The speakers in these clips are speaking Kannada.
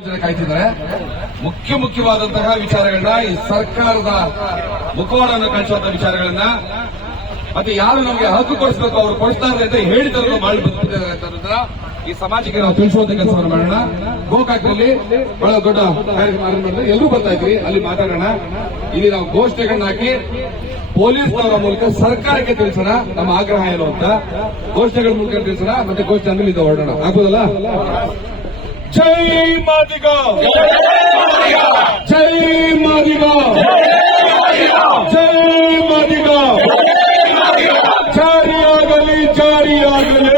ಕಾಯ್ತಿದ್ದಾರೆ. ಮುಖ್ಯ ಮುಖ್ಯವಾದಂತಹ ವಿಚಾರಗಳನ್ನ ಈ ಸರ್ಕಾರದ ಮುಖವಾಡವನ್ನು ಕಳಿಸುವಂತಹ ವಿಚಾರಗಳನ್ನ ಮತ್ತೆ ಯಾರು ನಮಗೆ ಹಕ್ಕು ಕೊಡಿಸಬೇಕು ಅವರು ಕೊಡಿಸ್ತಾರೆ ಅಂತ ಹೇಳಿದ್ರು ಮಾಡಿ ಈ ಸಮಾಜಕ್ಕೆ ನಾವು ತಿಳಿಸುವಂತ ಕೆಲಸವನ್ನು ಮಾಡೋಣ. ಗೋಕಾಕ್ನಲ್ಲಿ ಬಹಳ ದೊಡ್ಡ ಕಾರ್ಯಕ್ರಮ ಎಲ್ಲರೂ ಬರ್ತಾ ಇದ್ರಿ, ಅಲ್ಲಿ ಮಾತಾಡೋಣ. ಇಲ್ಲಿ ನಾವು ಘೋಷಣೆಗಳನ್ನ ಹಾಕಿ ಪೊಲೀಸ್ನವರ ಮೂಲಕ ಸರ್ಕಾರಕ್ಕೆ ತಿಳಿಸೋಣ, ನಮ್ಮ ಆಗ್ರಹ ಏನು ಅಂತ. ಘೋಷಣೆಗಳ ಮೂಲಕ ತಿಳಿಸೋಣ, ಮತ್ತೆ ಘೋಷಣೆ ಇದು ಹೊರಡೋಣ. ಆಗ್ಬೋದಲ್ಲ? ಜೈ ಮಾದಿಗ ಜೈ ಮಾದಿಗ ಜೈ ಮಾದಿಗ ಜಾರಿಯಾಗಲಿ ಜಾರಿಯಾಗಲಿ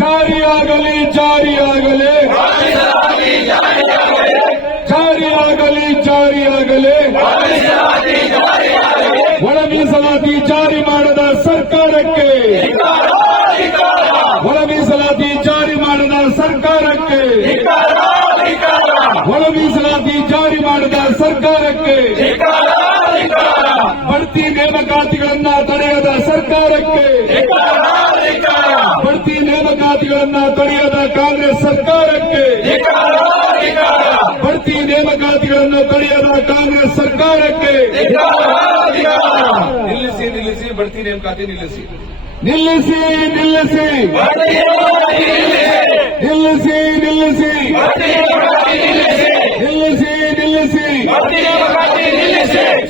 ಜಾರಿಯಾಗಲಿ ಜಾರಿಯಾಗಲಿ ಜಾರಿಯಾಗಲಿ ಜಾರಿಯಾಗಲಿ ಒಳ ಮೀಸಲಾತಿ ಜಾರಿ ಮಾಡದ ಸರ್ಕಾರಕ್ಕೆ ಸರ್ಕಾರಕ್ಕೆ. ಒಳ ಮೀಸಲಾತಿ ಜಾರಿ ಮಾಡಿದ ಸರ್ಕಾರಕ್ಕೆ. ಬಡ್ತಿ ನೇಮಕಾತಿಗಳನ್ನ ತಡೆಯದ ಸರ್ಕಾರಕ್ಕೆ. ಬಡ್ತಿ ನೇಮಕಾತಿಗಳನ್ನ ತಡೆಯದ ಕಾಂಗ್ರೆಸ್ ಸರ್ಕಾರಕ್ಕೆ. ಬಡ್ತಿ ನೇಮಕಾತಿಗಳನ್ನು ತಡೆಯದ ಕಾಂಗ್ರೆಸ್ ಸರ್ಕಾರಕ್ಕೆ. ನಿಲ್ಲಿಸಿ ನಿಲ್ಲಿಸಿ, ಬಡ್ತಿ ನೇಮಕಾತಿ ನಿಲ್ಲಿಸಿ. ನಿಲ್ಲಿಸಿ ನಿಲ್ಲಿಸಿ. ನಿಲ್ಲಿಸಿ. ನಿಲ್ಲಿಸಿ ನಿಲ್ಲಿಸಿ ನಿಲ್ಲಿಸಿ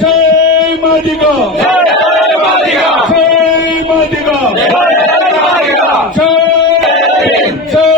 ಜೈ ಮಾದಿಗ ಜೈ ಮಾದಿಗ ಜೈ ಜೈ